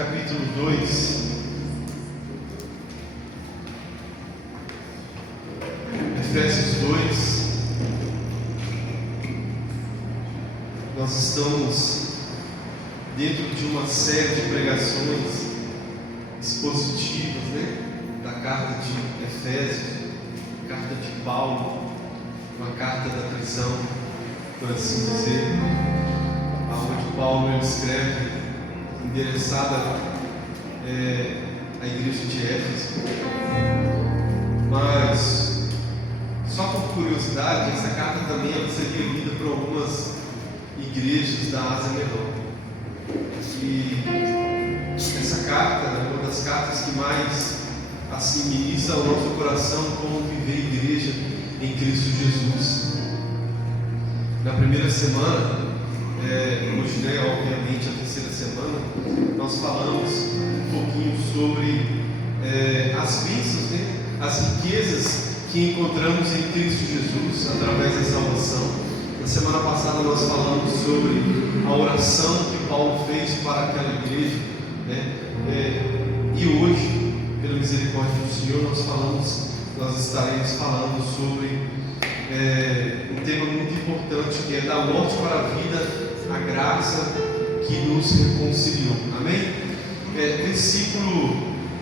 capítulo 2. Efésios 2. Nós estamos dentro de uma série de pregações expositivas, da carta de Efésios, carta de Paulo, uma carta da prisão, por assim dizer, onde Paulo ele escreve, endereçada à igreja de Éfeso. Mas, só por curiosidade, essa carta também seria lida por algumas igrejas da Ásia Menor. E essa carta é uma das cartas que mais assim ministra ao nosso coração como viver igreja em Cristo Jesus. Na primeira semana, hoje, obviamente a terceira semana, nós falamos um pouquinho sobre as bênçãos, as riquezas que encontramos em Cristo Jesus através da salvação. Na semana passada nós falamos sobre a oração que Paulo fez para aquela igreja, e hoje, pela misericórdia do Senhor, nós estaremos falando sobre um tema muito importante, que é da morte para a vida, a graça que nos reconciliou. Amém?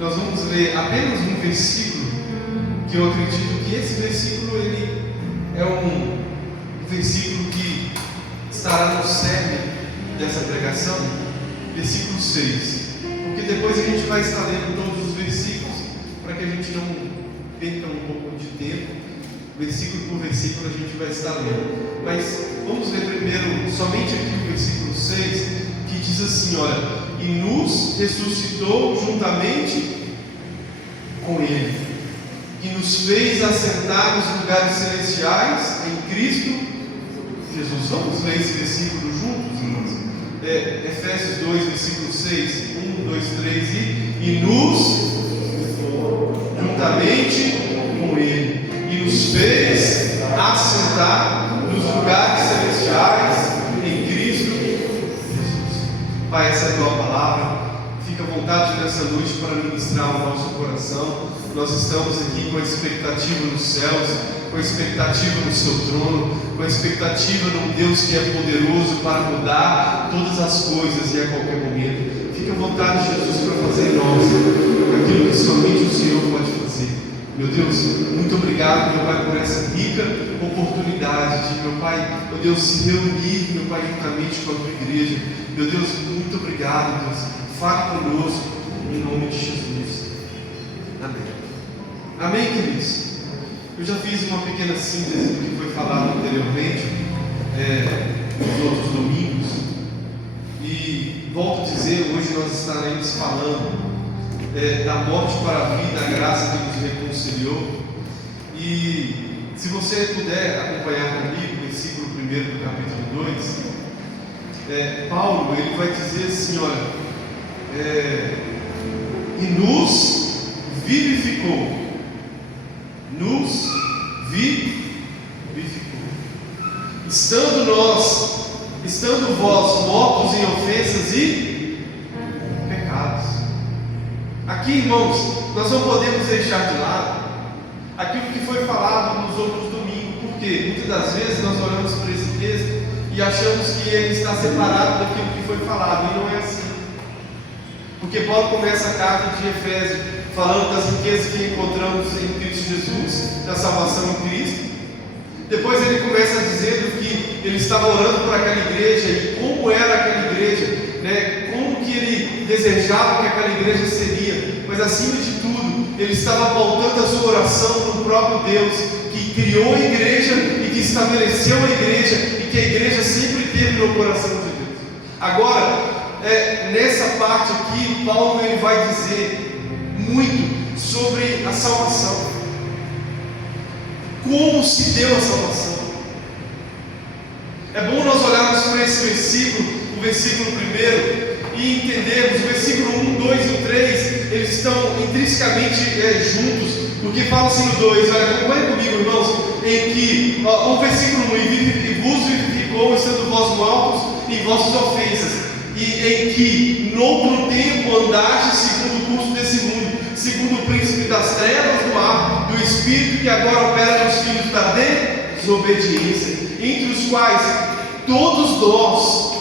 Nós vamos ler apenas um versículo, que eu acredito que esse versículo ele é um versículo que estará no cerne dessa pregação, versículo 6, porque depois a gente vai estar lendo todos os versículos, para que a gente não perca um pouco de tempo, versículo por versículo a gente vai estar lendo. Mas vamos ler primeiro somente aqui o versículo 6, que diz assim: olha, e nos ressuscitou juntamente com Ele, e nos fez assentar nos lugares celestiais em Cristo Jesus. Vamos ler esse versículo juntos, irmãos? Efésios 2, versículo 6, 1, 2, 3, e nos juntamente com Ele, e nos fez assentar nos lugares celestiais em Cristo Jesus. Pai, essa é a tua palavra. Fica à vontade nessa noite para ministrar o nosso coração. Nós estamos aqui com a expectativa nos céus, com a expectativa no seu trono, com a expectativa num Deus que é poderoso para mudar todas as coisas e a qualquer momento. Fique à vontade, Jesus, para fazer em nós aquilo que somente o Senhor pode fazer. Meu Deus, muito obrigado, meu Pai, por essa rica oportunidade de, meu Pai, meu Deus, se reunir, meu Pai, juntamente com a tua igreja. Meu Deus, muito obrigado, Deus. Fale conosco, em nome de Jesus. Amém. Amém, queridos? Eu já fiz uma pequena síntese do que foi falado anteriormente, nos outros domingos, e volto a dizer, hoje nós estaremos falando da morte para a vida, a graça que nos reconciliou. E se você puder acompanhar comigo o versículo 1 do capítulo 2, Paulo ele vai dizer assim: olha, e nos vivificou. Nos vivificou. Estando vós mortos em ofensas e pecados. Aqui, irmãos, nós não podemos deixar de lado aquilo que foi falado nos outros domingos, porque muitas das vezes nós olhamos para esse texto e achamos que ele está separado daquilo que foi falado, e não é assim. Porque Paulo começa a carta de Efésios falando das riquezas que encontramos em Cristo Jesus, da salvação em Cristo. Depois ele começa dizendo que ele estava orando por aquela igreja e como era aquela igreja, como que ele desejava que aquela igreja seria. Mas acima de tudo, ele estava pautando a sua oração no próprio Deus, que criou a igreja e que estabeleceu a igreja, e que a igreja sempre teve no coração de Deus. Agora, nessa parte aqui, Paulo ele vai dizer muito sobre a salvação, como se deu a salvação. É bom nós olharmos para esse versículo, o versículo 1, e entendermos, o versículo 1, 2 e 3, eles estão intrinsecamente juntos, porque fala assim no 2, acompanha comigo, irmãos, em que o versículo 1, e vos vivificou, estando vós mortos em vossas ofensas, e em que, noutro tempo, tempo andaste segundo o curso desse mundo, segundo o príncipe das trevas do ar, do espírito que agora opera nos filhos da desobediência, entre os quais todos nós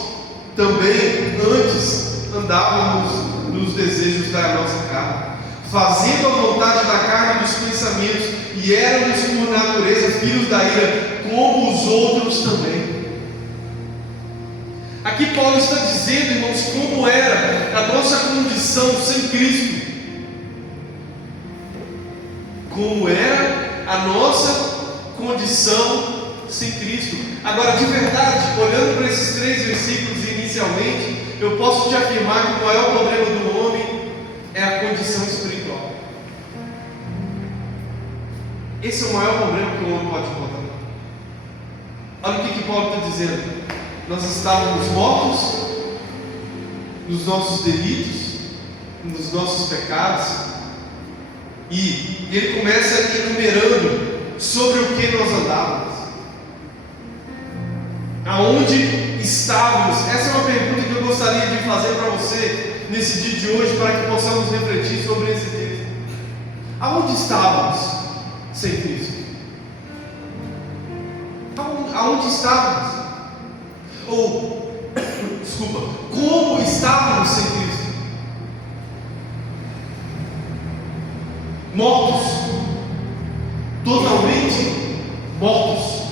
também antes andávamos nos desejos da nossa carne, fazendo a vontade da carne e dos pensamentos, e éramos por natureza filhos da ira, como os outros também. Aqui Paulo está dizendo, irmãos, como era a nossa condição sem Cristo. Como era a nossa condição sem Cristo. Agora, de verdade, olhando para esses 3 versículos inicialmente, eu posso te afirmar que o maior problema do homem é a condição espiritual. Esse é o maior problema que o homem pode encontrar. Olha o que Paulo está dizendo. Nós estávamos mortos nos nossos delitos, nos nossos pecados, e ele começa enumerando sobre o que nós andávamos. Aonde estávamos? Essa é uma pergunta que eu gostaria de fazer para você nesse dia de hoje, para que possamos refletir sobre esse texto. Aonde estávamos sem Cristo? Aonde estávamos? Como estávamos sem Cristo? Mortos, totalmente mortos.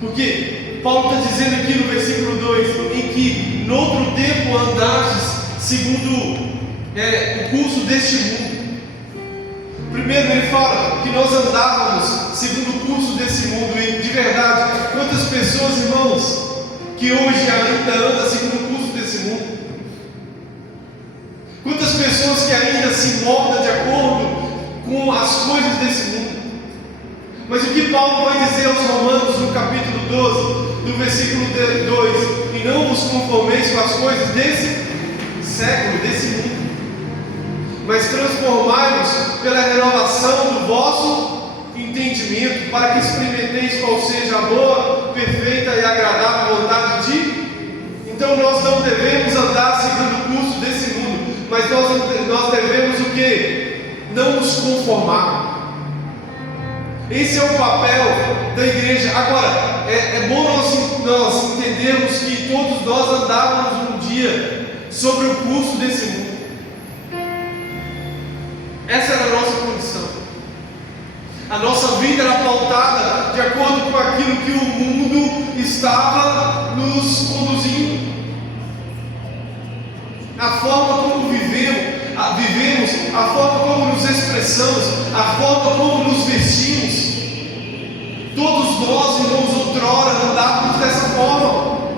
Porque Paulo está dizendo aqui no versículo 2, em que no outro tempo andastes segundo o curso deste mundo. Primeiro ele fala que nós andávamos segundo o curso desse mundo, e de verdade, quantas pessoas, irmãos, que hoje ainda andam segundo o curso desse mundo? Quantas pessoas que ainda se moldam de acordo com as coisas desse mundo? Mas o que Paulo vai dizer aos Romanos no capítulo 12, no versículo 2: e não vos conformeis com as coisas desse século, desse mundo, mas transformai-vos pela renovação do vosso entendimento, para que experimenteis qual seja a boa, perfeita e agradável vontade de. Então nós não devemos andar segundo o curso desse mundo, mas nós devemos o quê? Não nos conformar. Esse é o papel da igreja. Agora, é bom nós entendermos que todos nós andávamos um dia sobre o curso desse mundo. Essa era a nossa condição. A nossa vida era pautada de acordo com aquilo que o mundo estava nos conduzindo. A forma como vivemos, a forma como nos expressamos, a forma como nos vestimos. Todos nós, irmãos, outrora andávamos dessa forma.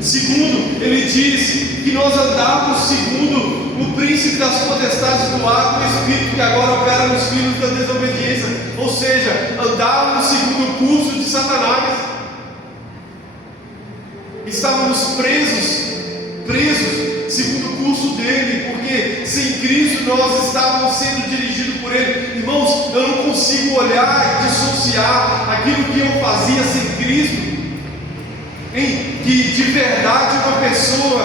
Segundo, ele diz que nós andávamos segundo o príncipe das potestades do ar, do espírito que agora opera nos filhos da desobediência. Ou seja, andávamos segundo o curso de Satanás. Estávamos presos segundo o curso dele, porque sem Cristo nós estávamos sendo dirigidos por ele. Irmãos, eu não consigo olhar e dissociar aquilo que eu fazia sem Cristo, que de verdade uma pessoa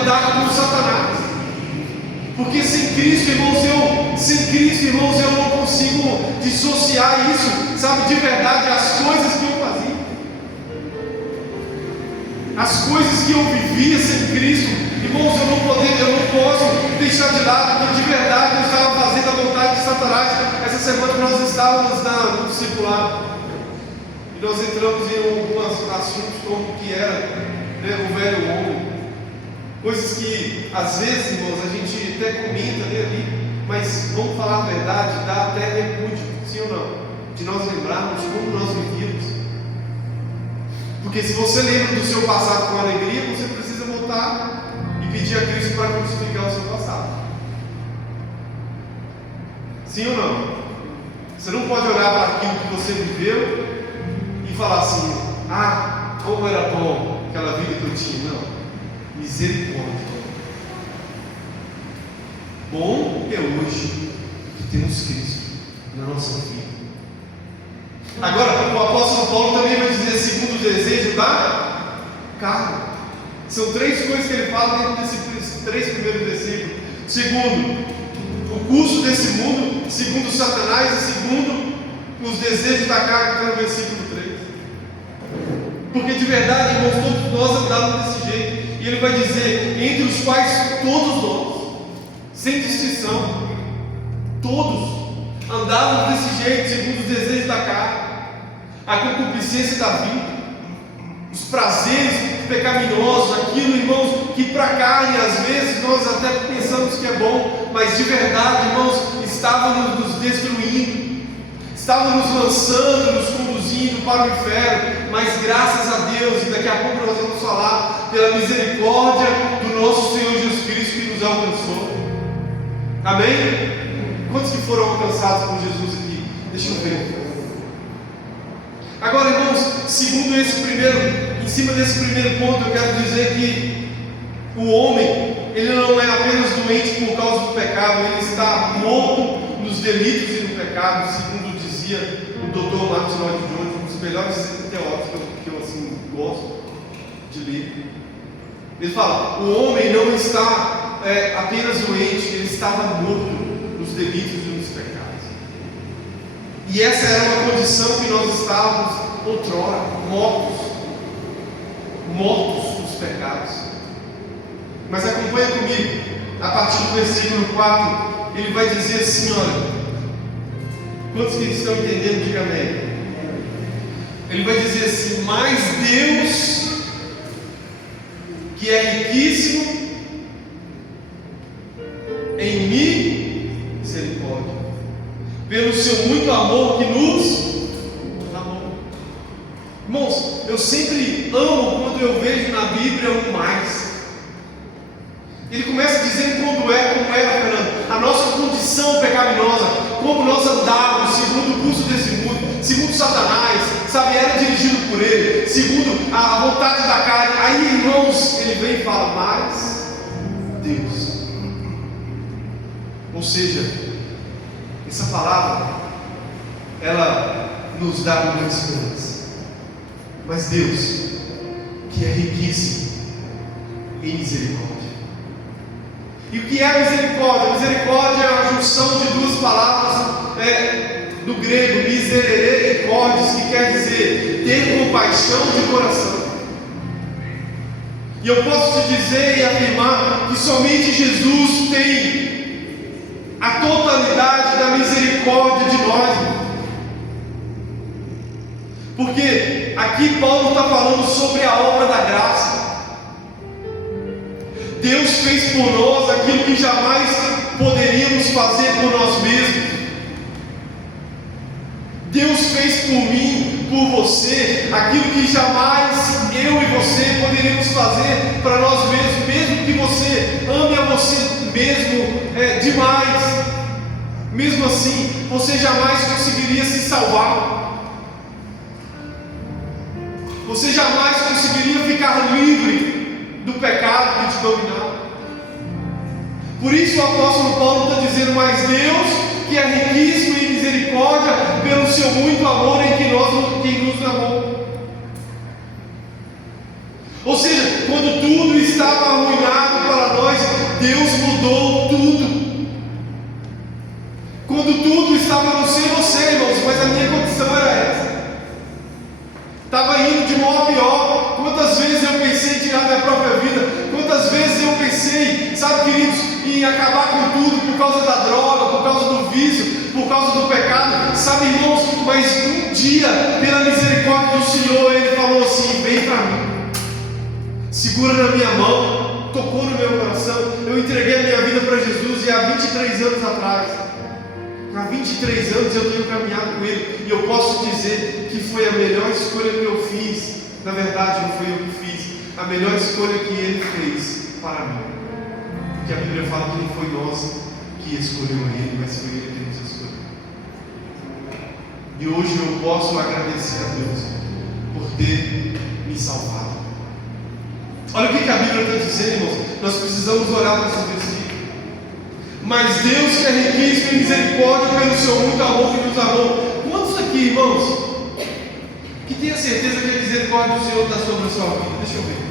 andava com Satanás. Porque sem Cristo, irmãos, eu não consigo dissociar isso, sabe, de verdade, as coisas que eu fazia, as coisas que eu vivia sem Cristo. Irmãos, eu não posso deixar de lado que de verdade eu estava fazendo a vontade de Satanás. Essa semana nós estávamos no discipulado e nós entramos em alguns assuntos como que era o velho homem, coisas que às vezes, irmãos, a gente até comenta ali, mas vamos falar a verdade, dá até repúdio, sim ou não, de nós lembrarmos como nós vivíamos. Porque se você lembra do seu passado com alegria, você precisa voltar e pedir a Cristo para crucificar o seu passado. Sim ou não? Você não pode olhar para aquilo que você viveu e falar assim: ah, como era bom aquela vida que eu tinha. Não, misericórdia. Bom é hoje que temos Cristo na nossa vida. Agora, o apóstolo Paulo também vai dizer segundo o desejo da carne. São 3 coisas que ele fala dentro desse 3 primeiros versículos. Segundo, o curso desse mundo, segundo Satanás, e segundo os desejos da carne, que está no versículo 3. Porque de verdade, irmãos, todos nós andávamos desse jeito. E ele vai dizer, entre os quais todos nós, sem distinção, todos andávamos desse jeito, segundo os desejos da carne, a concupiscência da vida, os prazeres pecaminosos, aquilo, irmãos, que para a carne às vezes nós até pensamos que é bom, mas de verdade, irmãos, estava nos destruindo, estava nos lançando, nos conduzindo para o inferno. Mas graças a Deus, e daqui a pouco nós vamos falar pela misericórdia do nosso Senhor Jesus Cristo que nos alcançou. Amém? Quantos que foram alcançados por Jesus aqui? Deixa eu ver. Agora, irmãos, segundo em cima desse primeiro ponto, eu quero dizer que o homem, ele não é apenas doente por causa do pecado, ele está morto nos delitos e no pecado, segundo dizia o Dr. Martin Lloyd Jones, um dos melhores teólogos que eu assim, gosto de ler. Ele fala, o homem não está apenas doente, ele estava morto nos delitos e nos pecados. E essa era uma condição que nós estávamos outrora, mortos nos pecados. Mas acompanha comigo, a partir do versículo 4, ele vai dizer assim, olha, quantos que estão entendendo, diga amém. Ele vai dizer assim, mas Deus, que é riquíssimo em misericórdia, pelo seu muito amor que nos amou. Irmãos, eu sempre amo quando eu vejo na Bíblia um mais. Ele começa dizendo como era, Fernando, a nossa condição pecaminosa, como nós andávamos segundo o curso desse mundo, segundo Satanás, sabe, era dirigido por ele, segundo a vontade da carne. Aí, irmãos, ele vem e fala, mas Deus. Ou seja, essa palavra, ela nos dá uma grande esperança. Mas Deus, que é riquíssimo em misericórdia. E o que é misericórdia? Misericórdia é a junção de duas palavras do grego, miserere e cordes, que quer dizer ter compaixão de coração. E eu posso te dizer e afirmar que somente Jesus tem a totalidade da misericórdia de nós. Porque aqui Paulo está falando sobre a obra da graça. Deus fez por nós aquilo que jamais poderíamos fazer por nós mesmos. Deus fez por mim, por você, aquilo que jamais eu e você poderíamos fazer para nós mesmos, mesmo que você ame a você mesmo demais. Mesmo assim, você jamais conseguiria se salvar. Você jamais conseguiria ficar livre do pecado que te dominava. Por isso o apóstolo Paulo está dizendo, mas Deus, que é riquíssimo em misericórdia, pelo seu muito amor em que nos amou. Ou seja, quando tudo estava arruinado para nós, Deus mudou tudo. Quando tudo estava no sem você, irmãos, mas a minha condição era essa. Estava indo de mal a pior. Quantas vezes eu pensei em tirar minha própria vida? Quantas vezes eu pensei, sabe, queridos, em acabar com tudo por causa da droga, por causa do vício, por causa do pecado? Sabe, irmãos, mas um dia, pela misericórdia do Senhor, Ele falou assim, vem para mim, segura na minha mão, tocou no meu coração. Eu entreguei a minha vida para Jesus, e há 23 anos atrás, há 23 anos eu tenho caminhado com Ele, e eu posso dizer que foi a melhor escolha que eu fiz. Na verdade, não foi eu que fiz, a melhor escolha que Ele fez para mim. Porque a Bíblia fala que não foi nós que escolheu Ele, mas foi Ele que nos escolheu. E hoje eu posso agradecer a Deus por ter me salvado. Olha o que a Bíblia está dizendo, irmãos. Nós precisamos orar para esse versículo. Mas Deus, que é riquíssimo em misericórdia, pelo seu muito amor que nos amou. Quantos aqui, irmãos, que tem a certeza que a misericórdia do Senhor está sobre a sua vida? Deixa eu ver.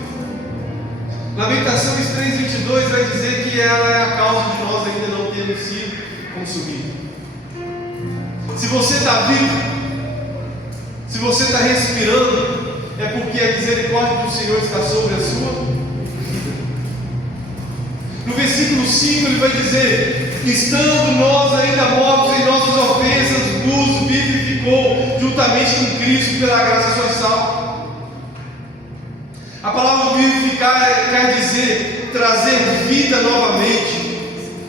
Lamentações 3:22 vai dizer ela é a causa de nós ainda não termos sido consumidos. Se você está vivo, se você está respirando, é porque a misericórdia do Senhor está sobre a sua vida. No versículo 5 ele vai dizer: estando nós ainda mortos em nossas ofensas, nos vivificou juntamente com Cristo, pela graça sois salvos. A palavra vivificar quer dizer trazer vida novamente.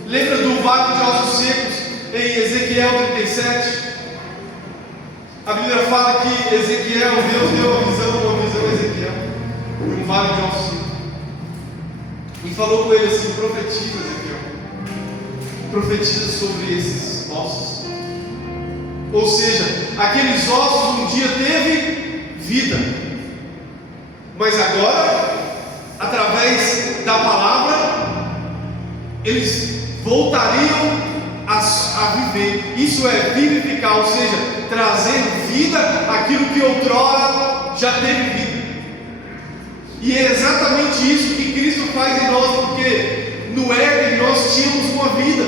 Lembra do vale de ossos secos em Ezequiel 37? A Bíblia fala que Ezequiel, Deus deu uma visão a Ezequiel, de um vale de ossos secos, e falou com ele assim: profetiza, Ezequiel, profetiza sobre esses ossos. Ou seja, aqueles ossos um dia teve vida, mas agora, através da palavra, eles voltariam a viver. Isso é vivificar, ou seja, trazer vida àquilo que outrora já teve vida. E é exatamente isso que Cristo faz em nós, porque no Éden nós tínhamos uma vida.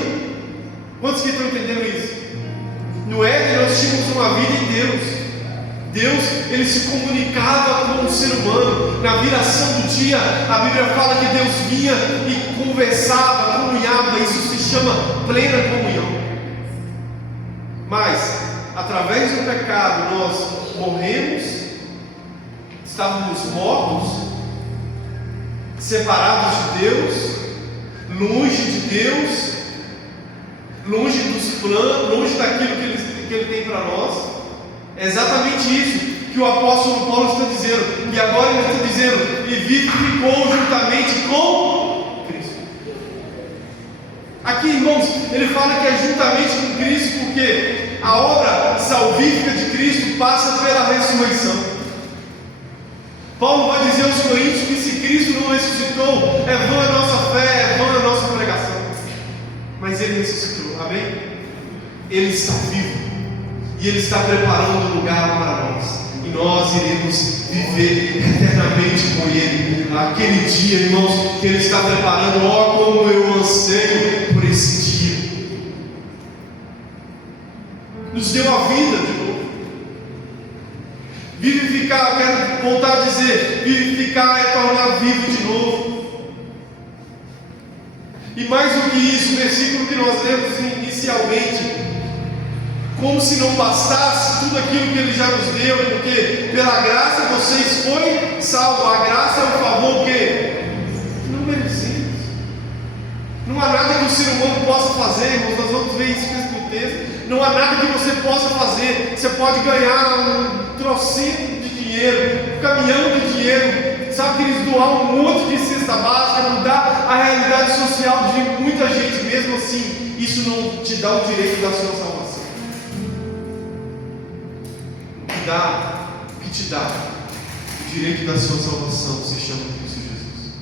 Quantos que estão entendendo isso? No Éden nós tínhamos uma vida em Deus. Deus, ele se comunicava com o ser humano. Na viração do dia, a Bíblia fala que Deus vinha e conversava, comunhava. Isso se chama plena comunhão. Mas, através do pecado, nós morremos, estávamos mortos, separados de Deus, longe de Deus, longe dos planos, longe daquilo que Ele tem para nós. É exatamente isso que o apóstolo Paulo está dizendo. E agora ele está dizendo: e vivificou juntamente com Cristo. Aqui, irmãos, ele fala que é juntamente com Cristo, porque a obra salvífica de Cristo passa pela ressurreição. Paulo vai dizer aos Coríntios que se Cristo não ressuscitou, é vã a nossa fé, é vã a nossa pregação. Mas Ele ressuscitou, amém? Ele está vivo. E Ele está preparando um lugar para nós, e nós iremos viver eternamente com Ele. Aquele dia, irmãos, que Ele está preparando, ó, como eu anseio por esse dia. Nos deu a vida de novo. Vivificar, quero voltar a dizer, vivificar é tornar vivo de novo. E mais do que isso, o versículo que nós lemos inicialmente, como se não bastasse tudo aquilo que Ele já nos deu, porque pela graça vocês foram salvos. A graça é um favor que não merecemos. Não há nada que o ser humano possa fazer, irmãos. Nós vamos ver isso no texto. Não há nada que você possa fazer. Você pode ganhar um trocinho de dinheiro, um caminhão de dinheiro, sabe, que eles doar um monte de cesta básica, mudar a realidade social de muita gente. Mesmo assim, isso não te dá o direito da sua salvação. O que te dá o direito da sua salvação se chama Cristo Jesus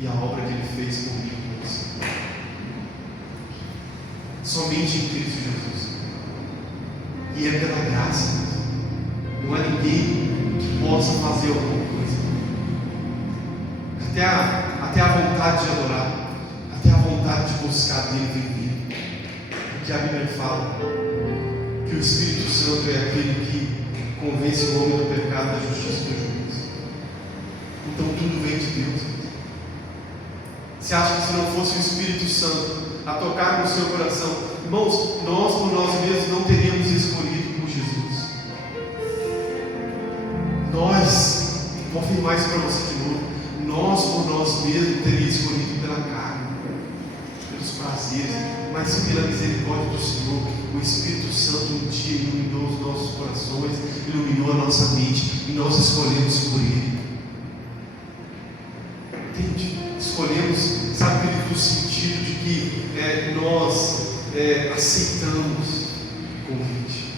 e a obra que Ele fez por mim e por você. Somente em Cristo Jesus. E é pela graça. Não há ninguém que possa fazer alguma coisa. Até a vontade de adorar, até a vontade de buscar dele viver. Porque a Bíblia fala que o Espírito Santo é aquele que convence o homem do pecado, da justiça e do juízo. Então tudo vem de Deus. Você acha que se não fosse o Espírito Santo a tocar no seu coração, irmãos, nós por nós mesmos não teríamos escolhido por Jesus. Nós, vou afirmar isso para você de novo, nós por nós mesmos teríamos escolhido pela carne, pelos prazeres, mas pela misericórdia do Senhor. O Espírito Santo um dia iluminou os nossos corações, iluminou a nossa mente, e nós escolhemos por Ele. Entende? Escolhemos, sabe, no sentido de que nós aceitamos o convite.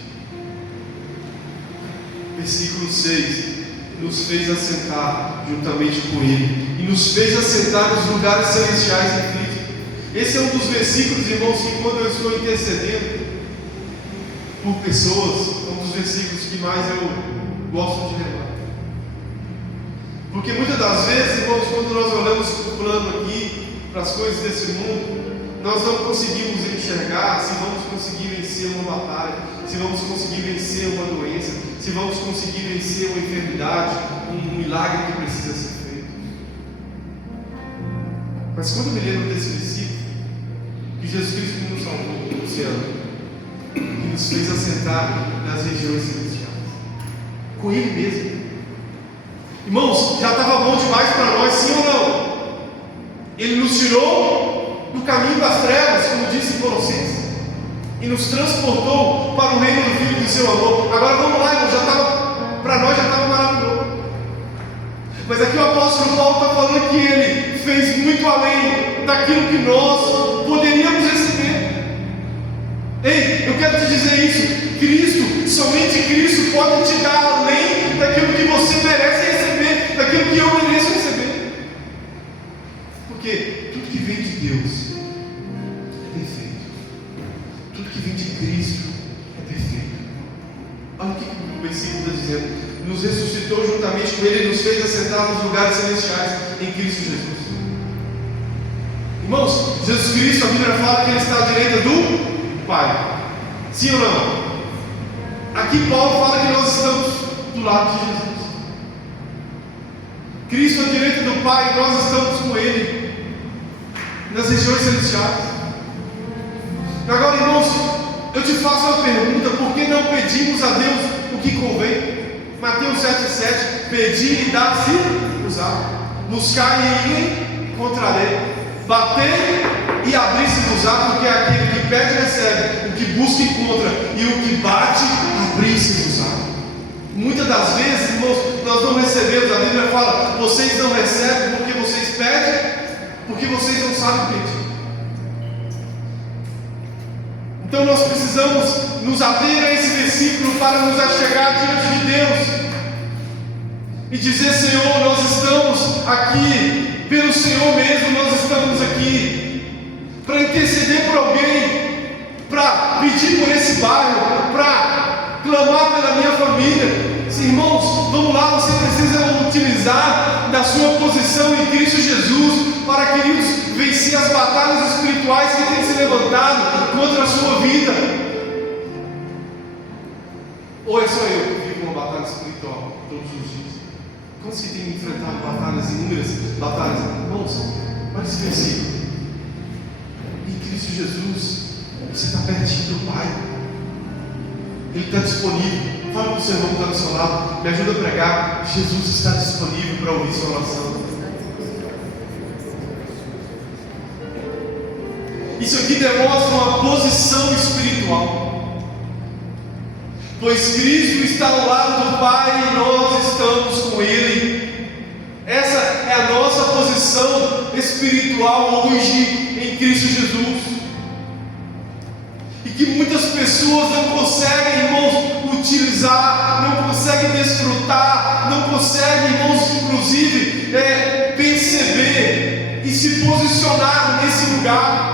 Versículo 6: nos fez assentar juntamente com Ele, e nos fez assentar nos lugares celestiais em Cristo. Esse é um dos versículos, irmãos, que quando eu estou intercedendo por pessoas, é um dos versículos que mais eu gosto de lembrar. Porque muitas das vezes, irmãos, quando nós olhamos para o plano aqui, para as coisas desse mundo, nós não conseguimos enxergar se vamos conseguir vencer uma batalha, se vamos conseguir vencer uma doença, se vamos conseguir vencer uma enfermidade, um milagre que precisa ser feito. Mas quando eu me lembro desse versículo, que Jesus Cristo nos salvou, Luciano, que nos fez assentar nas regiões celestiais, com Ele mesmo. Irmãos, já estava bom demais para nós, sim ou não? Ele nos tirou do caminho das trevas, como disse em Colossenses, e nos transportou para o reino do Filho do seu amor. Agora vamos lá, irmãos, para nós já estava maravilhoso. Mas aqui o apóstolo Paulo está falando que ele fez muito além daquilo que nós poderíamos receber. Ei, eu quero te dizer isso: Cristo, somente Cristo pode te dar além daquilo que você merece receber, daquilo que eu mereço receber. Porque tudo que vem de Deus é perfeito, tudo que vem de Cristo é perfeito. Olha o que o versículo está dizendo: nos ressuscitou juntamente com Ele e nos fez assentar nos lugares celestiais em Cristo Jesus. Irmãos, Jesus Cristo, a Bíblia fala que Ele está à direita do Pai. Sim ou não? Aqui Paulo fala que nós estamos do lado de Jesus. Cristo à direita do Pai, e nós estamos com Ele nas regiões celestiais. Agora, irmãos, eu te faço uma pergunta: por que não pedimos a Deus o que convém? Mateus 7,7: pedi e dá-se-vos-á, buscai e encontrarei, batei e abri-se-vos-á, porque aquele que pede recebe, o que busca encontra, e o que bate abri-se-vos-á. Muitas das vezes, irmãos, nós não recebemos. A Bíblia fala: vocês não recebem porque vocês pedem, porque vocês não sabem pedir. Então nós precisamos nos ater a esse versículo para nos achegar diante de Deus e dizer: Senhor, nós estamos aqui pelo Senhor mesmo, nós estamos aqui para interceder por alguém, para pedir por esse bairro, para clamar pela minha família. Irmãos, vamos lá, você precisa utilizar da sua posição em Cristo Jesus para, queridos, vencer as batalhas espirituais que têm se levantado contra a sua vida. Ou é só eu que vivo uma batalha espiritual todos os dias? Como se tem enfrentado batalhas, inúmeras batalhas? Irmãos, olha esse versículo. Em Cristo Jesus, você está pertinho do Pai. Ele está disponível. Fala para o seu irmão que está do seu lado, me ajuda a pregar. Jesus está disponível para ouvir sua oração. Isso aqui demonstra uma posição espiritual, pois Cristo está ao lado do Pai e nós estamos com Ele. Essa é a nossa posição espiritual hoje em Cristo Jesus, e que muitas pessoas não conseguem, irmãos, utilizar, não conseguem desfrutar, não conseguem, irmãos, inclusive perceber e se posicionar nesse lugar,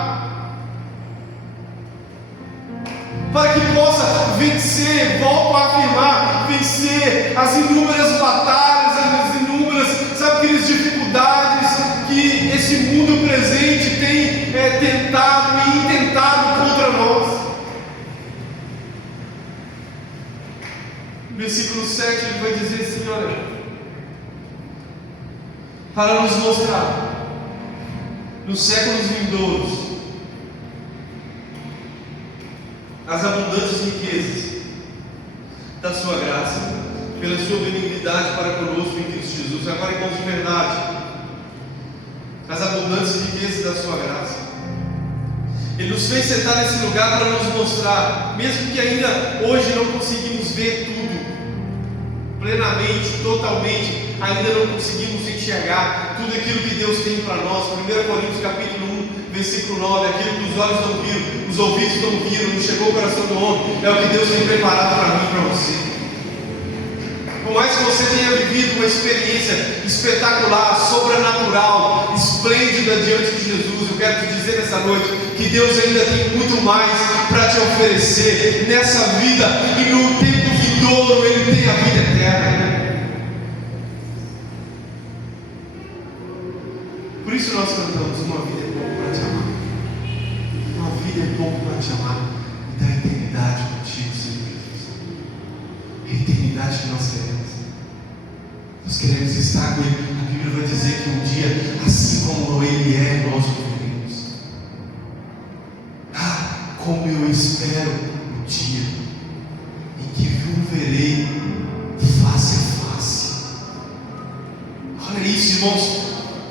para que possa vencer, volto a afirmar, vencer as inúmeras batalhas, as inúmeras, sabe, aquelas dificuldades que esse mundo presente tem tentado e intentado contra nós. Versículo 7, ele vai dizer assim: olha, para nos mostrar nos séculos vindouros as abundantes riquezas da sua graça, pela sua benignidade para conosco em Cristo Jesus. Agora, irmãos, de verdade, as abundantes riquezas da sua graça, Ele nos fez sentar nesse lugar para nos mostrar, mesmo que ainda hoje não conseguimos ver tudo plenamente, totalmente, ainda não conseguimos enxergar tudo aquilo que Deus tem para nós. 1 Coríntios capítulo 1, versículo 9: aquilo que os olhos não viram, os ouvidos não viram, não chegou ao coração do homem, é o que Deus tem preparado para mim e para você. Por mais que você tenha vivido uma experiência espetacular, sobrenatural, esplêndida diante de Jesus, eu quero te dizer nessa noite que Deus ainda tem muito mais para te oferecer nessa vida, e no tempo vindouro Ele tem a vida eterna. Por isso nós cantamos uma vida eterna. eternidade que nós queremos. Nós queremos estar com Ele. A Bíblia vai dizer que um dia, assim como Ele é, nós o veremos. Ah, como eu espero o dia em que o verei face a face. Olha isso, irmãos.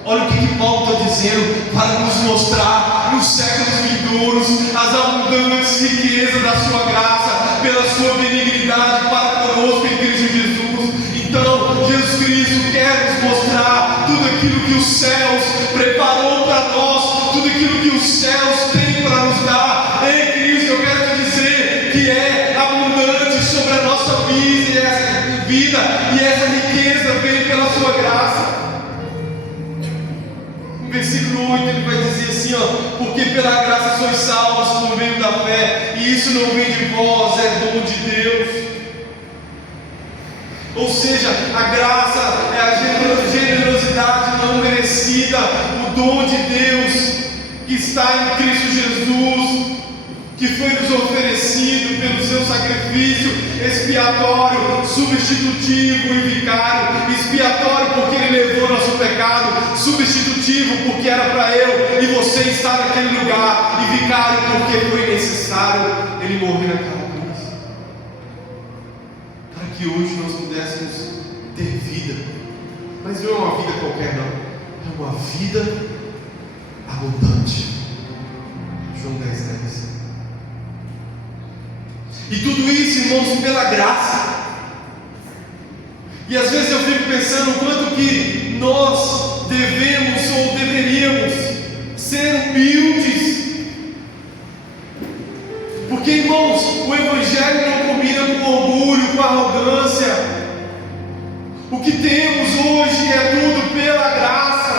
Olha o que Paulo está dizendo para nos mostrar nos séculos vindouros as abundantes riquezas da sua graça, pela sua benignidade para conosco em Cristo Jesus. Então, Jesus Cristo quer nos mostrar tudo aquilo que os céus preparou para nós, tudo aquilo que os céus têm para nos dar. Em Cristo, eu quero te dizer que é abundante sobre a nossa vida, e essa riqueza vem pela sua graça. No versículo 8 ele vai dizer assim, porque pela graça sois salvos por meio da fé, e isso não vem de vós, é dom de Deus. Ou seja, a graça é a generosidade não merecida, o dom de Deus que está em Cristo Jesus, que foi nos oferecido pelo seu sacrifício expiatório, substitutivo e vicário. Expiatório porque Ele levou nosso pecado, substitutivo porque era para eu e você estar naquele lugar, e vicário porque foi necessário Ele morrer naquela cruz, para que hoje nós pudéssemos ter vida. Mas não é uma vida qualquer, não, é uma vida abundante. João 10:10. E tudo isso, irmãos, pela graça. E às vezes eu fico pensando o quanto que nós devemos ou deveríamos ser humildes. Porque, irmãos, o Evangelho não combina com orgulho, com arrogância. O que temos hoje é tudo pela graça.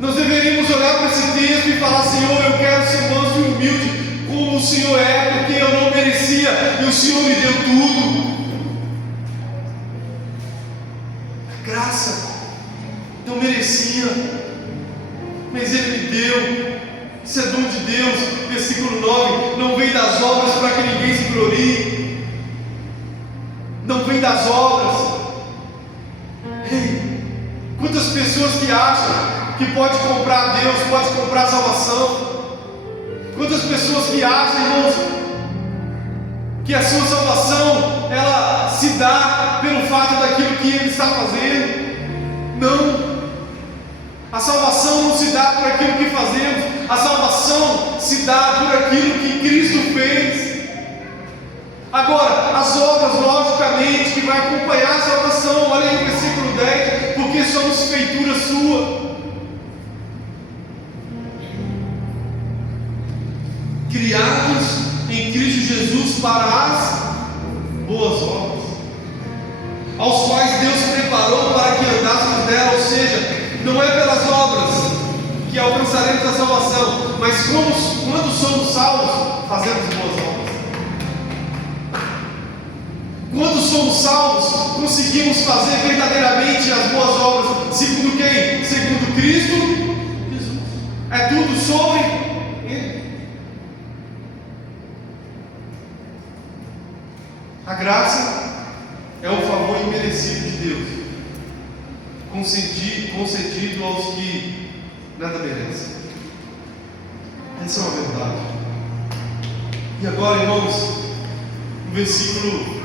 Nós deveríamos olhar para esse texto e falar: Senhor, eu quero ser manso e humilde como o Senhor é, porque eu não merecia e o Senhor me deu tudo. A graça, não merecia, mas Ele me deu. Isso é dom de Deus. Versículo 9: não vem das obras para que ninguém se glorie. Não vem das obras. Ei, quantas pessoas que acham que pode comprar Deus, pode comprar salvação. Quantas pessoas que acham, irmãos, que a sua salvação ela se dá pelo fato daquilo que Ele está fazendo. Não, a salvação não se dá por aquilo que fazemos, a salvação se dá por aquilo que Cristo fez. Agora, as obras, logicamente, que vai acompanhar a salvação. Olha aí o versículo 10: porque somos feitura sua, criados em Cristo Jesus para as boas obras, aos quais Deus preparou para que andássemos dela. Ou seja, não é pelas obras que alcançaremos a salvação, mas quando somos salvos, fazemos boas obras. Quando somos salvos, conseguimos fazer verdadeiramente as boas obras. Segundo quem? Segundo Cristo Jesus. É tudo sobre Ele. A graça é um favor imerecido de Deus, concedido aos que nada merecem. Essa é uma verdade. E agora, irmãos, no versículo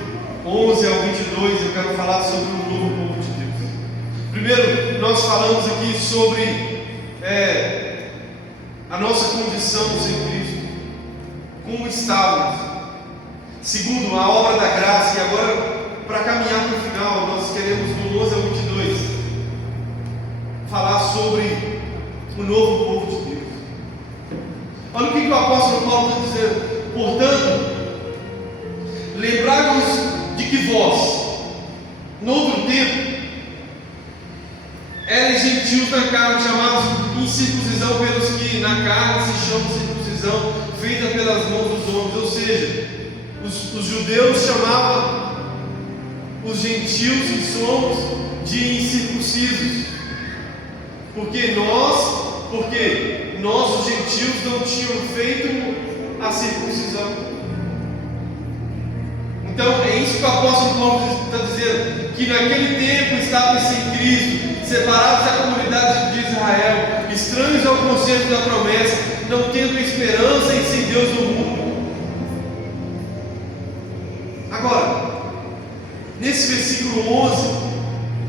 11 ao 22, eu quero falar sobre o novo povo de Deus. Primeiro, nós falamos aqui sobre a nossa condição sem Cristo, como estávamos. Segundo, a obra da graça. E agora, para caminhar para o final, nós queremos do 11 ao 22 falar sobre o novo povo de Deus. Olha o que o apóstolo Paulo está dizendo: portanto, lembrai-vos de que vós, no outro tempo, eram gentios na carne, chamados incircuncisão pelos que na carne se chamam circuncisão, feita pelas mãos dos homens. Ou seja, os judeus chamavam os gentios que somos de incircuncisos, porque nós os gentios não tínhamos feito a circuncisão. Então é isso que o apóstolo Paulo está dizendo, que naquele tempo estavam sem Cristo, separados da comunidade de Israel, estranhos ao conceito da promessa, não tendo esperança e sem Deus no mundo. Agora, nesse versículo 11,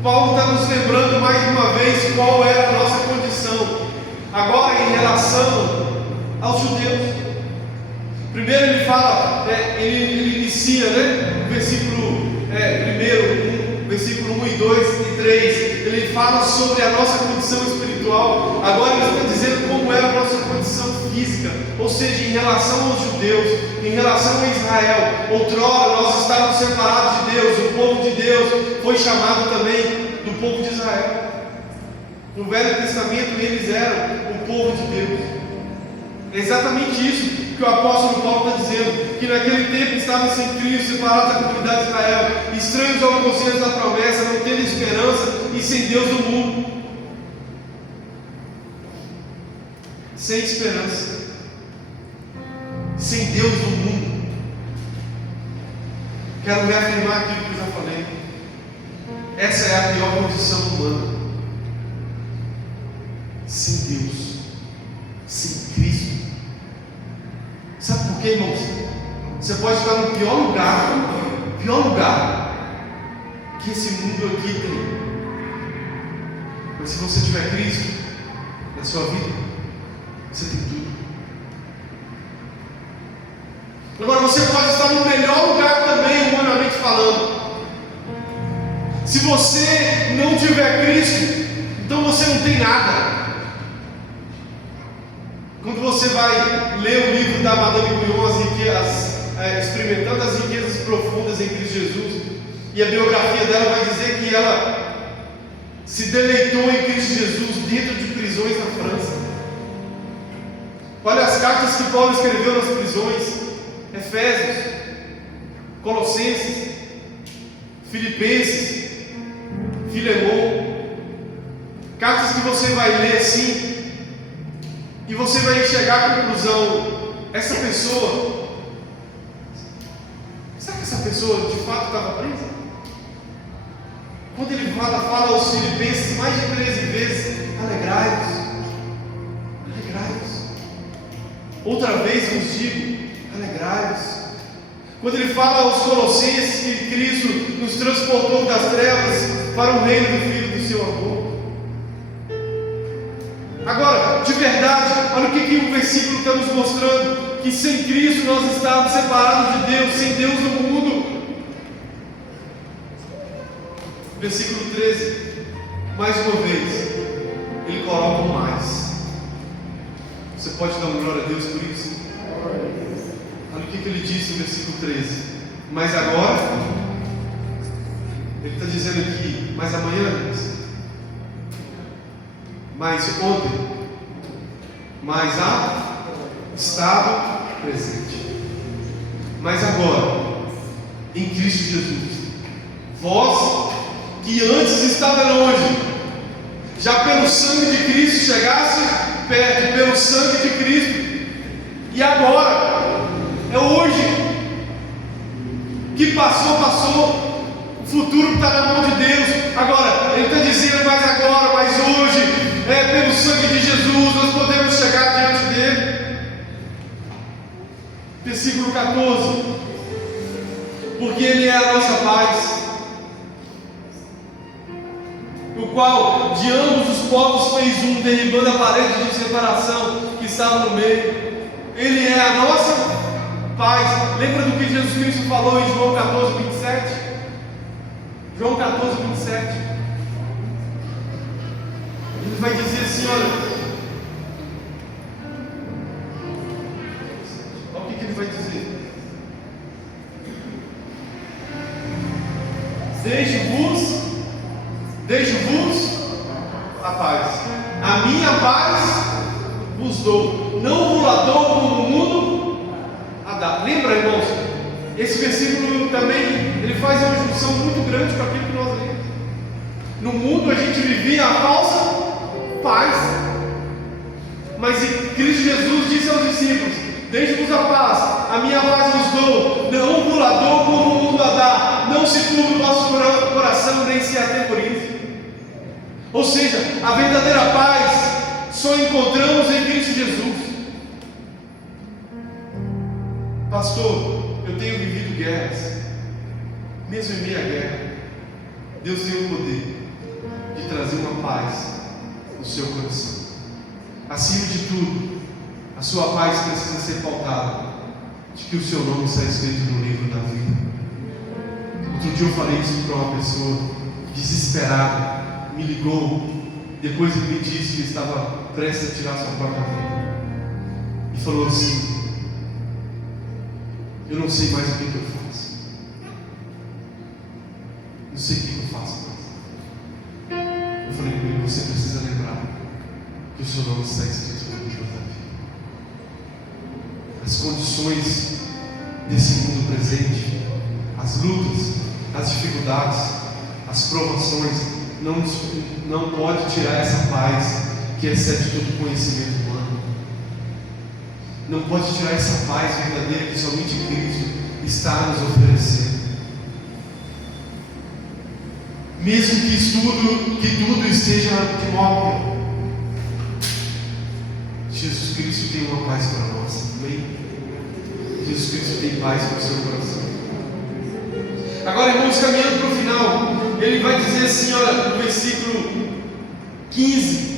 Paulo está nos lembrando mais uma vez qual era a nossa condição, agora em relação aos judeus. Primeiro ele fala, ele inicia, o versículo 1 e 2 e 3, ele fala sobre a nossa condição espiritual. Agora ele está dizendo como era a nossa condição física, ou seja, em relação aos judeus, em relação a Israel. Outrora nós estávamos separados de Deus, o povo de Deus foi chamado também do povo de Israel. No Velho Testamento eles eram o povo de Deus. É exatamente isso que o apóstolo Paulo está dizendo, que naquele tempo estavam sem Cristo, separados da comunidade de Israel, estranhos ao conselho da promessa, não tendo esperança e sem Deus no mundo. Sem esperança, sem Deus no mundo. Quero reafirmar aquilo que eu já falei. Essa é a pior condição humana. Sem Deus, sem Cristo. Sabe por quê, irmãos? Você pode estar no pior lugar que esse mundo aqui tem. Mas se você tiver Cristo na sua vida, você tem tudo. Agora você pode estar no melhor lugar também, humanamente falando. Se você não tiver Cristo, então você não tem nada. Quando você vai ler o livro da Madame Guyon, experimentando as riquezas profundas em Cristo Jesus, e a biografia dela vai dizer que ela se deleitou em Cristo Jesus dentro de prisões na França. Olha as cartas que Paulo escreveu nas prisões: Efésios, Colossenses, Filipenses, Filemon. Cartas que você vai ler assim, e você vai chegar à conclusão: essa pessoa, será que essa pessoa de fato estava presa? Quando ele fala aos Filipenses mais de 13 vezes: alegrai-vos, alegrai-vos. Outra vez vos digo: alegrai-vos. Quando ele fala aos Colossenses que Cristo nos transportou das trevas para o reino do Filho do seu amor. Agora, de verdade, olha o que o versículo está nos mostrando: que sem Cristo nós estávamos separados de Deus, sem Deus no mundo. Versículo 13, mais uma vez, ele coloca um mais. Você pode dar uma glória a Deus por isso? Olha o que ele disse no versículo 13: mas agora, ele está dizendo aqui, mas amanhã, mas ontem, mas há estado presente, mas agora, em Cristo Jesus, vós que antes estava longe, já pelo sangue de Cristo chegasse perto, pelo sangue de Cristo, e agora, é hoje, que passou, o futuro está na mão de Deus. Agora, ele está dizendo, mas agora, mas hoje, pelo sangue de Jesus, nós podemos chegar diante dele. Versículo 14: porque ele é a nossa paz, o qual de ambos os povos fez um, derribando a parede de separação que estava no meio. Ele é a nossa paz. Lembra do que Jesus Cristo falou em João 14, 27? João 14, 27. Ele vai dizer assim, olha o que ele vai dizer: deixo-vos a paz, a minha paz vos dou, não vos la dou como o mundo a dá. Lembra, irmãos? Esse versículo também, ele faz uma junção muito grande com aquilo que nós lemos. No mundo a gente vivia a falsa paz, mas Cristo Jesus disse aos discípulos: deixe-vos a paz, a minha paz vos dou, não vos a dou como o mundo a dá, não se turbe o vosso coração, nem se atemorize. Ou seja, a verdadeira paz só encontramos em Cristo Jesus. Pastor, eu tenho vivido guerras, mesmo em meio à guerra, Deus tem o poder de trazer uma paz no seu coração. Acima de tudo, a sua paz precisa ser pautada de que o seu nome está escrito no livro da vida. Outro dia eu falei isso para uma pessoa desesperada, me ligou, depois ele me disse que estava prestes a tirar sua própria vida, e falou assim: eu não sei mais o que eu faço, não sei o que eu faço mais. Eu falei com ele: você precisa lembrar que o seu nome está escrito no livro da vida. As condições desse mundo presente, as lutas, as dificuldades, as provações, não pode tirar essa paz que excede todo conhecimento humano. Não pode tirar essa paz verdadeira que somente Cristo está nos oferecendo. Mesmo que tudo esteja de mal, Jesus Cristo tem uma paz para nós. Amém? Jesus Cristo tem paz para o seu coração. Agora, irmãos, caminhando para o final, ele vai dizer assim, olha, no versículo 15: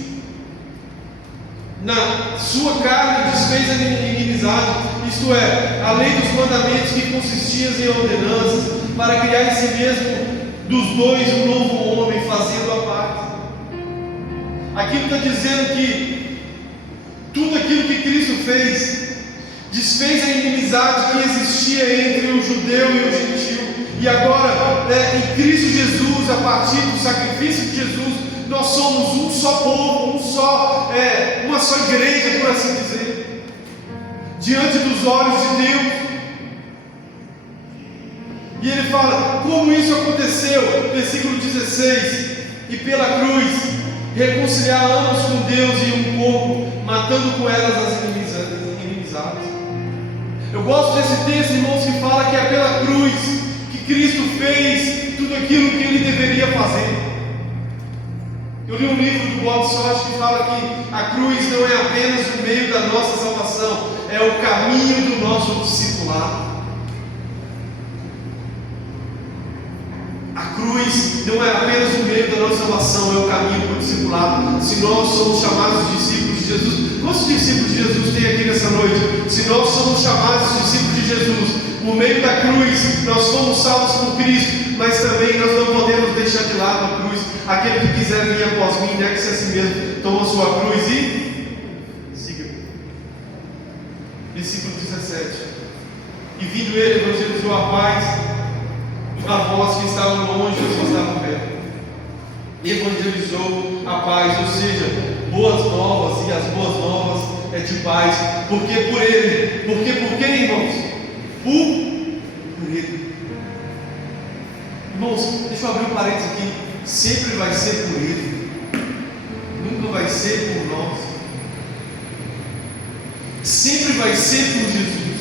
na sua carne desfez a inimizade, isto é, a lei dos mandamentos que consistia em ordenanças, para criar em si mesmo dos dois um novo homem, fazendo a paz. Aqui está dizendo que tudo aquilo que Cristo fez desfez a inimizade que existia entre o judeu e o gentil. E agora, em Cristo Jesus, a partir do sacrifício de Jesus, nós somos um só povo, uma só igreja, por assim dizer, diante dos olhos de Deus. E ele fala: como isso aconteceu? Versículo 16: e pela cruz reconciliar ambos com Deus em um corpo, matando com elas as inimizades. Eu gosto desse texto, irmãos, que fala que é pela cruz que Cristo fez tudo aquilo que Ele deveria fazer. Eu li um livro do Bob Sorge que fala que a cruz não é apenas o meio da nossa salvação, é o caminho do nosso discipulado. A cruz não é apenas o meio da nossa salvação, é o caminho para o discipulado. Se nós somos chamados discípulos de Jesus, quantos discípulos de Jesus tem aqui nessa noite? Se nós somos chamados discípulos de Jesus, por meio da cruz, nós fomos salvos por Cristo, mas também nós não podemos deixar de lado a cruz. Aquele que quiser vir após mim, negue-se a si mesmo, toma a sua cruz e siga-me. Versículo 17: e vindo ele, evangelizou a paz a vós que estavam longe e que estavam perto. Evangelizou a paz, ou seja, boas novas, e as boas novas é de paz, porque por ele, por quem, irmãos? Por ele. Irmãos, deixa eu abrir um parênteses aqui. Sempre vai ser por ele, nunca vai ser por nós, sempre vai ser por Jesus.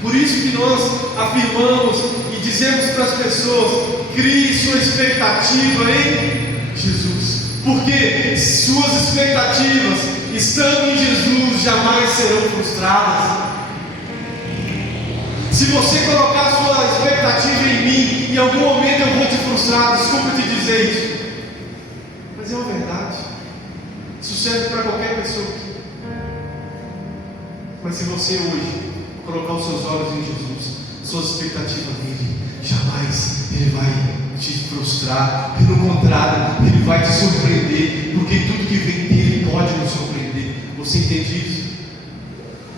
Por isso que nós afirmamos e dizemos para as pessoas: crie sua expectativa em Jesus, porque suas expectativas, estando em Jesus, jamais serão frustradas. Se você colocar sua expectativa em mim, em algum momento eu vou te frustrar. Desculpa te dizer isso, mas é uma verdade. Isso serve para qualquer pessoa. Mas se você hoje colocar os seus olhos em Jesus, suas expectativas nele, jamais ele vai te frustrar. Pelo contrário, ele vai te surpreender, porque tudo que vem dele pode nos surpreender. Você entende isso?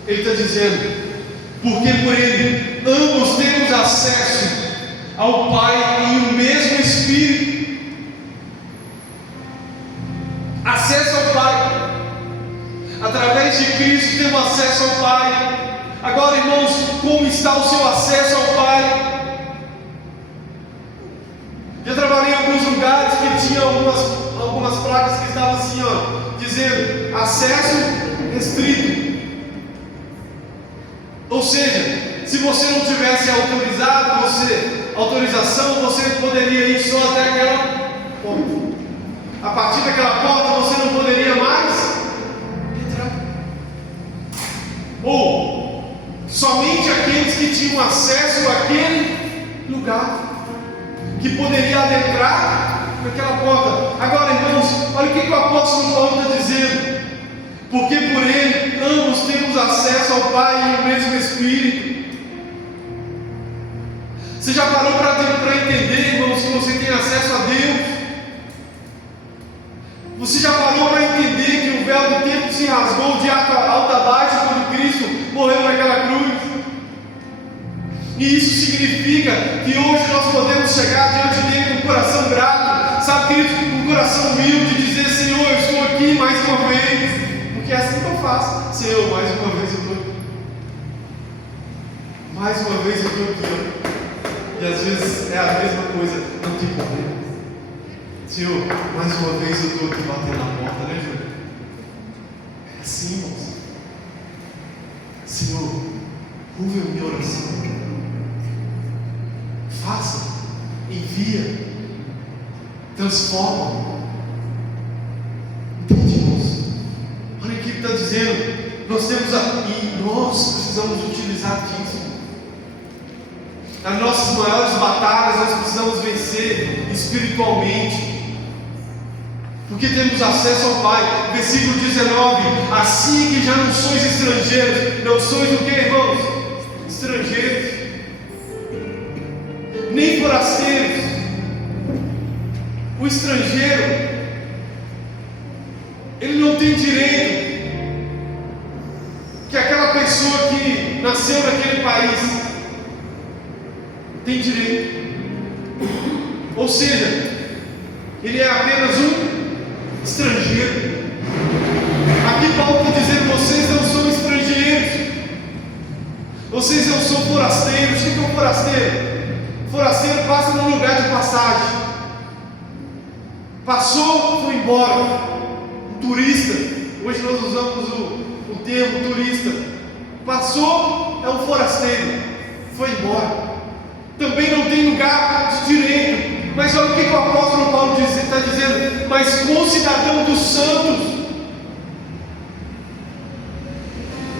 Ele está dizendo: porque por ele ambos temos acesso ao Pai em um mesmo Espírito. Acesso ao Pai. Através de Cristo temos acesso ao Pai. Agora, irmãos, como está o seu acesso ao Pai? Já trabalhei em alguns lugares que tinha algumas placas que estavam assim, dizendo acesso restrito. Ou seja, se você não tivesse autorização, você poderia ir só até aquela porta. A partir daquela porta você não poderia mais entrar. Ou somente aqueles que tinham acesso àquele lugar, que poderia adentrar naquela porta. Agora, irmãos, olha o que o apóstolo Paulo está dizendo. Porque por ele ambos temos acesso ao Pai e o mesmo Espírito. Você já parou para entender, irmãos, que você tem acesso a Deus? Você já parou para entender que o véu do tempo se rasgou de alto a baixo quando Cristo morreu naquela cruz? E isso significa que hoje nós podemos chegar diante dele com o coração grato, sabe, querido, com o coração humilde, e dizer: Senhor, eu estou aqui mais uma vez. Porque é assim que eu faço. Senhor, mais uma vez eu estou aqui. Mais uma vez eu estou aqui. E às vezes é a mesma coisa, não tem problema. Senhor, mais uma vez eu estou aqui batendo na porta, né, Júlio? É assim, irmãos. Senhor, ouve a minha oração. Faça, envia, transforma. Entende, irmãos? Olha o que ele está dizendo. Nós temos e nós precisamos utilizar disso. Nas nossas maiores batalhas nós precisamos vencer espiritualmente, porque temos acesso ao Pai. Versículo 19: assim que já não sois estrangeiros. Não sois o que, irmãos? Estrangeiros, nem forasteiros. O estrangeiro, ele não tem direito que aquela pessoa que nasceu naquele país tem direito. Ou seja, ele é apenas um estrangeiro. Aqui Paulo está dizendo: vocês não são estrangeiros, vocês não são forasteiros. O que é um forasteiro? Forasteiro passa num lugar de passagem. Passou, foi embora. Um turista, hoje nós usamos o termo turista. Passou, é um forasteiro, foi embora. Também não tem lugar de direito. Mas olha o que o apóstolo Paulo está dizendo: mas concidadão dos santos.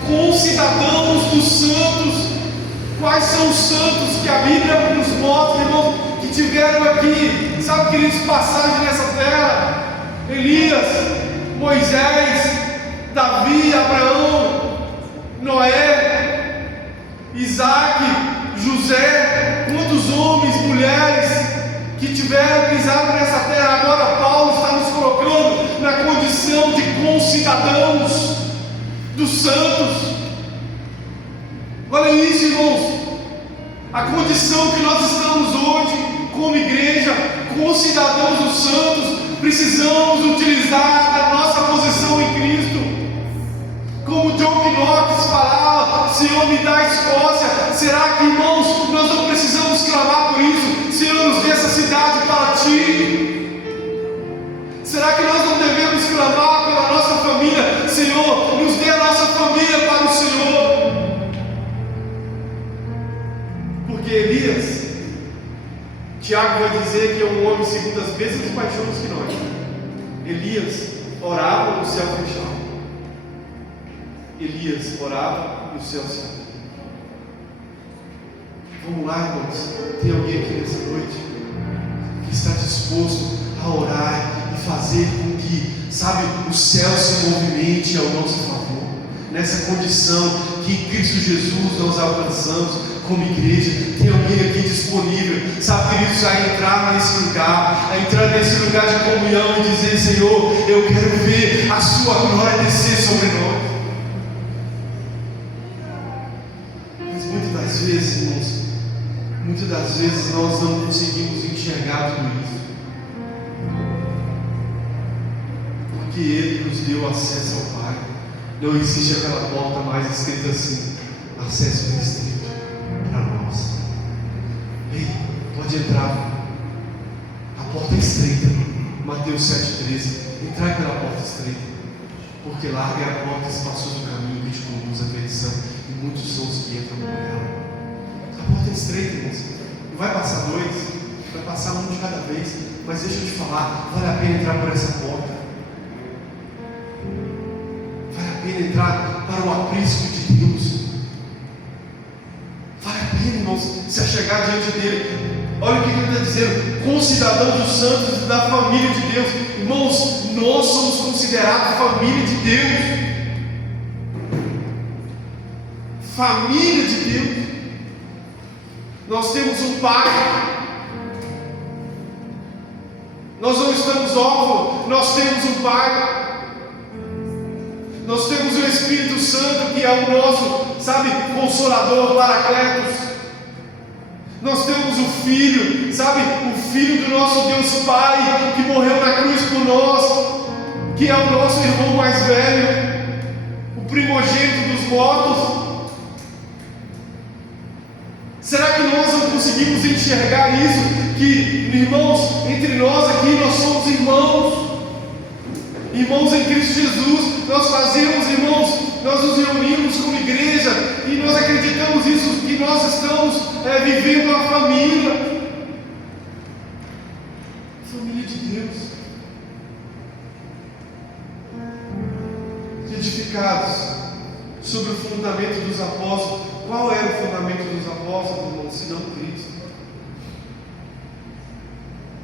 Concidadãos dos santos. Quais são os santos que a Bíblia nos mostra, irmão, que tiveram aqui, sabe, queridos, passagem nessa terra? Elias, Moisés, Davi, Abraão, Noé, Isaac, José. Quantos homens, mulheres que tiveram pisado nessa terra. Agora Paulo está nos colocando na condição de concidadãos dos santos. Olha isso, irmãos. A condição que nós estamos hoje como igreja, concidadãos dos santos. Precisamos utilizar da nossa posição em Cristo. Como John Knox falava: Senhor, me dá a Escócia. Será que, irmãos, nós não precisamos clamar por isso? Senhor, nos dê essa cidade para Ti. Será que nós não devemos clamar pela nossa família? Senhor, nos dê a nossa família para o Senhor. Porque Elias, Tiago vai dizer que é um homem segundo as mesmas paixões que nós. Elias orava e o céu fechava. Elias orava e o céu se abria. Vamos lá, irmãos. Tem alguém aqui nessa noite que está disposto a orar e fazer com que, sabe, o céu se movimente ao nosso favor, nessa condição que em Cristo Jesus nós alcançamos como igreja? Tem alguém aqui disponível, sabe, queridos, a entrar nesse lugar, de comunhão e dizer: Senhor, eu quero ver a sua glória descer sobre nós. Mas muitas das vezes nós não conseguimos enxergar tudo isso, porque Ele nos deu acesso ao Pai. Não existe aquela porta mais escrita assim: acesso restrito para nós. Ei, pode entrar. A porta é estreita. Mateus 7,13. Entrai pela porta estreita, porque larga é a porta espaçosa do caminho permite conduz a perdição, e muitos são os que entram por ela. A porta é estreita, irmãos. Não vai passar dois, vai passar um de cada vez. Mas deixa eu te falar, vale a pena entrar por essa porta. Vale a pena entrar para o aprisco de Deus. Vale a pena, irmãos, se achegar diante dele. Olha o que ele está dizendo: concidadão dos santos e da família de Deus. Irmãos, nós somos considerados família de Deus. Família de Deus. Nós temos um Pai. Nós não estamos órfãos, nós temos um Pai. Nós temos o Espírito Santo, que é o nosso, sabe, Consolador, Paracletos. Nós temos o Filho, sabe, o Filho do nosso Deus Pai, que morreu na cruz por nós, que é o nosso irmão mais velho, o primogênito dos mortos. Será que nós não conseguimos enxergar isso? Que, irmãos, entre nós aqui nós somos irmãos, irmãos em Cristo Jesus. Nós fazemos, irmãos, nós nos reunimos como igreja e nós acreditamos isso, que nós estamos vivendo a família de Deus, edificados sobre o fundamento dos apóstolos. Qual era o fundamento dos apóstolos, irmãos, se não Cristo?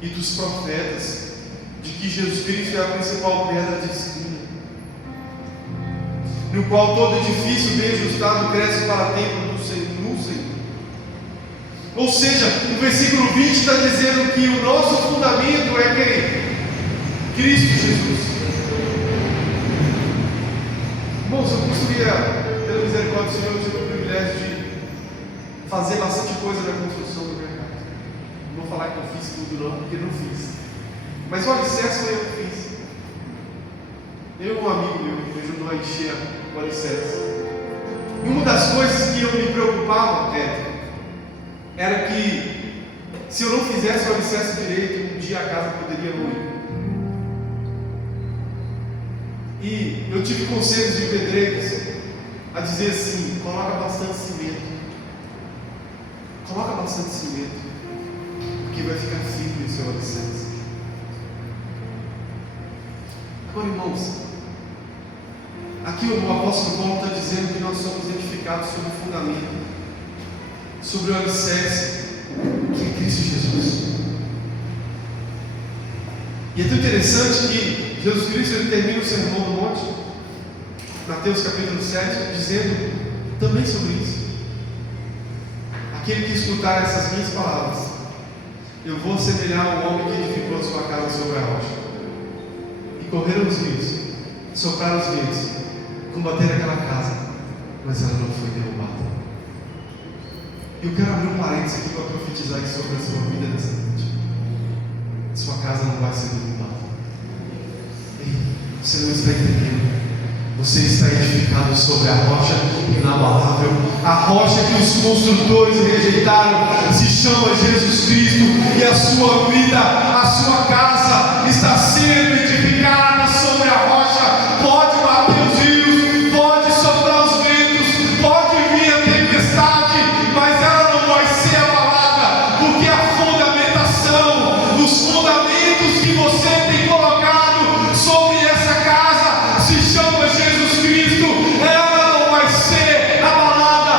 E dos profetas, de que Jesus Cristo é a principal pedra de esquina, no qual todo edifício bem ajustado cresce para o templo do Senhor. Ou seja, o versículo 20 está dizendo que o nosso fundamento é quem? Cristo Jesus. Irmãos, eu construía, pela misericórdia do Senhor, eu tive o privilégio de fazer bastante coisa na construção do minha casa. Não vou falar que eu fiz tudo não, porque não fiz. Mas o alicerce foi eu que fiz. Eu e um amigo meu me ajudou a encher o alicerce. E uma das coisas que eu me preocupava, era que se eu não fizesse o alicerce direito, um dia a casa poderia ruir. E eu tive conselhos de pedreiros a dizer assim: coloca bastante cimento, porque vai ficar firme o seu alicerce. Agora, irmãos, aqui o apóstolo Paulo está dizendo que nós somos edificados sobre o fundamento, sobre o alicerce, que é Cristo Jesus. E é tão interessante que Jesus Cristo ele termina o Sermão do Monte, Mateus capítulo 7, dizendo também sobre isso: aquele que escutar essas minhas palavras, eu vou assemelhar ao homem que edificou a sua casa sobre a rocha. E correram os rios, sopraram os ventos, combateram aquela casa, mas ela não foi derrubada. Eu quero abrir um parênteses aqui para profetizar sobre a sua vida nessa noite. Sua casa não vai ser derrubada. Ei, você não está entendendo. Você está edificado sobre a rocha inabalável. A rocha que os construtores rejeitaram se chama Jesus Cristo. E a sua vida, a sua casa está sendo edificada sobre a rocha. Pode bater os rios, pode soprar os ventos, pode vir a tempestade, mas ela não vai ser abalada, porque a fundamentação, os fundamentos que você tem colocado sobre essa casa se chama Jesus Cristo. Ela não vai ser abalada.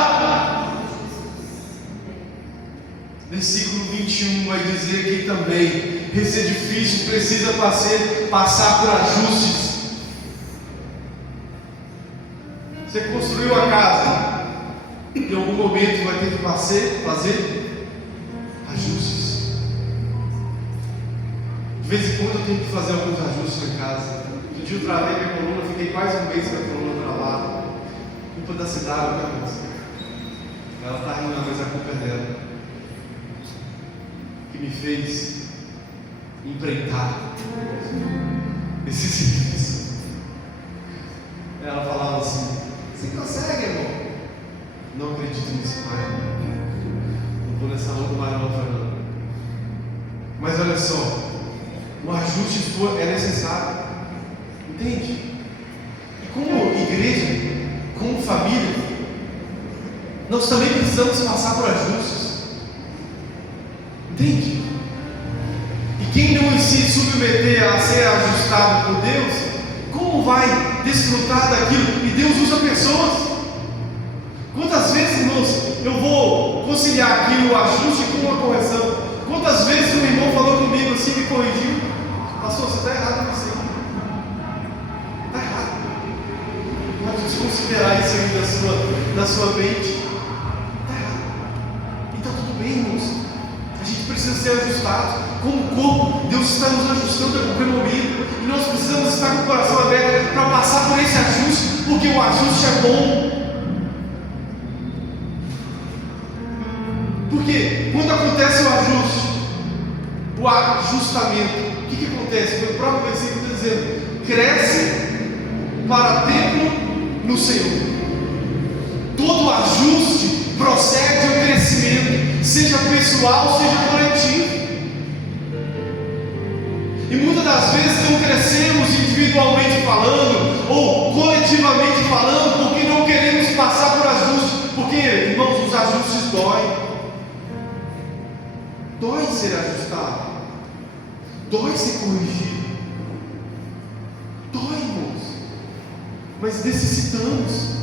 Versículo 21 vai dizer que também esse edifício precisa passar por ajustes. Você construiu a casa, em algum momento vai ter que fazer ajustes. De vez em quando eu tenho que fazer alguns ajustes na casa. Um dia eu travei minha coluna, fiquei quase um mês com a coluna travada. Culpa da cidade, né, moça? Ela está rindo, mas a culpa é dela, que me fez empreitar esse serviço. Ela falava assim: você consegue, irmão? Não acredito nisso, pai. Não vou nessa onda mais não. Mas olha só, o ajuste é necessário. Entende? E como igreja, como nós também precisamos passar por ajustes. Entende? E quem não se submeter a ser ajustado por Deus, como vai desfrutar daquilo? E Deus usa pessoas. Quantas vezes, irmãos, eu vou conciliar aqui o ajuste com uma correção? Quantas vezes um irmão falou comigo assim, me corrigiu: pastor, você está errado nisso aí. Está errado. Pode desconsiderar isso aí da sua mente. Está errado. E está tudo bem, irmãos. A gente precisa ser ajustado. Como corpo, Deus está nos ajustando a qualquer momento. E nós precisamos estar com o coração aberto para passar por esse ajuste, porque o ajuste é bom. Porque quando acontece o ajuste, o ajustamento, o que acontece? O próprio versículo está dizendo: cresce para templo no Senhor. Todo ajuste procede ao crescimento, seja pessoal, seja coletivo. E muitas das vezes não crescemos individualmente falando, ou coletivamente falando, porque não queremos passar por ajustes. Porque, irmãos, os ajustes doem. Dói ser ajustado, dói ser corrigido, dói, irmãos, mas necessitamos,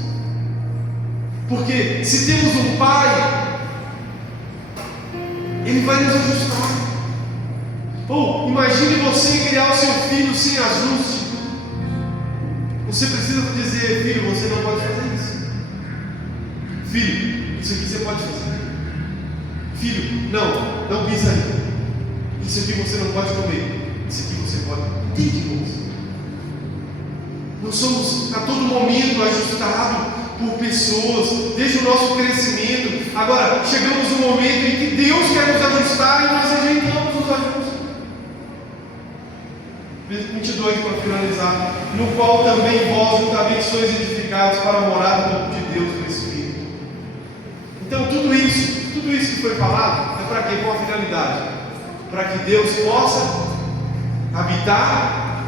porque se temos um Pai, Ele vai nos ajustar. Ou imagine você criar o seu filho sem ajuste. Você precisa dizer: filho, você não pode fazer isso. Filho, isso aqui você pode fazer. Filho, não pisa aí. Isso aqui você não pode comer. Isso aqui você pode. Entende, irmãos? Nós somos a todo momento ajustados por pessoas, desde o nosso crescimento. Agora, chegamos no momento em que Deus quer nos ajustar e nós rejeitamos os ajustes. 22 para finalizar: no qual também vós juntamente sois edificados para a morada de Deus no Espírito. Então tudo isso que foi falado é para quê? Qual a finalidade? Para que Deus possa habitar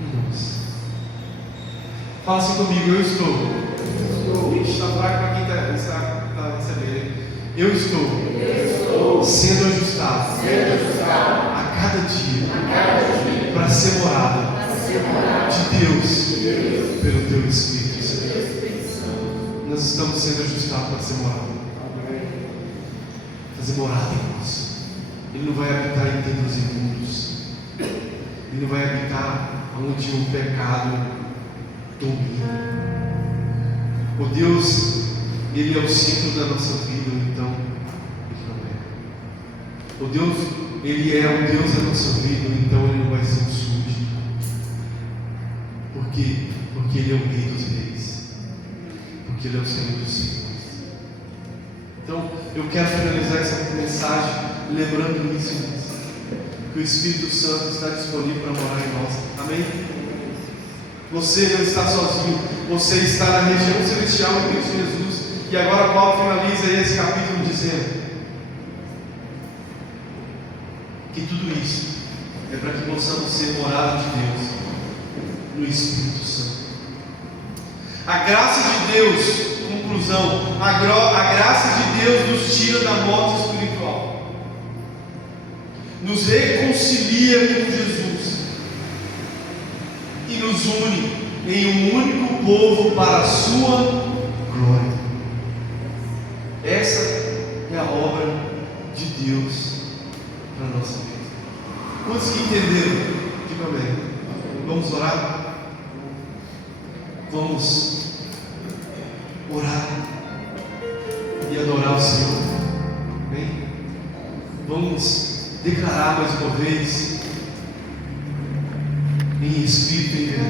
em nós. Fala assim comigo: eu estou. Está fraco para quem está recebendo. Eu estou sendo ajustado a cada dia para ser morada de Deus pelo Teu Espírito Santo. Nós estamos sendo ajustados para ser morada. Fazer morada em nós. Ele não vai habitar em templos imundos. Ele não vai habitar onde o pecado domina. O Deus, Ele é o centro da nossa vida, então Ele não é. O Deus, Ele é o Deus da nossa vida, então Ele não vai ser um súdito. Por quê? Porque Ele é o Rei dos Reis. Porque Ele é o Senhor dos Senhores. Então, eu quero finalizar essa mensagem lembrando isso, que o Espírito Santo está disponível para morar em nós. Amém? Você não está sozinho, você está na região celestial em Cristo Jesus. E agora Paulo finaliza esse capítulo dizendo que tudo isso é para que possamos ser morada de Deus no Espírito Santo. A graça de Deus, conclusão, a graça de Deus nos tira da morte espiritual, nos reconcilia com Jesus e nos une em um único povo para a sua glória. Essa é a obra de Deus para a nossa vida. Quantos que entenderam? Diga amém. Vamos orar? Vamos orar e adorar o Senhor. Amém? Vamos declarar mais uma vez, em espírito e em verdade.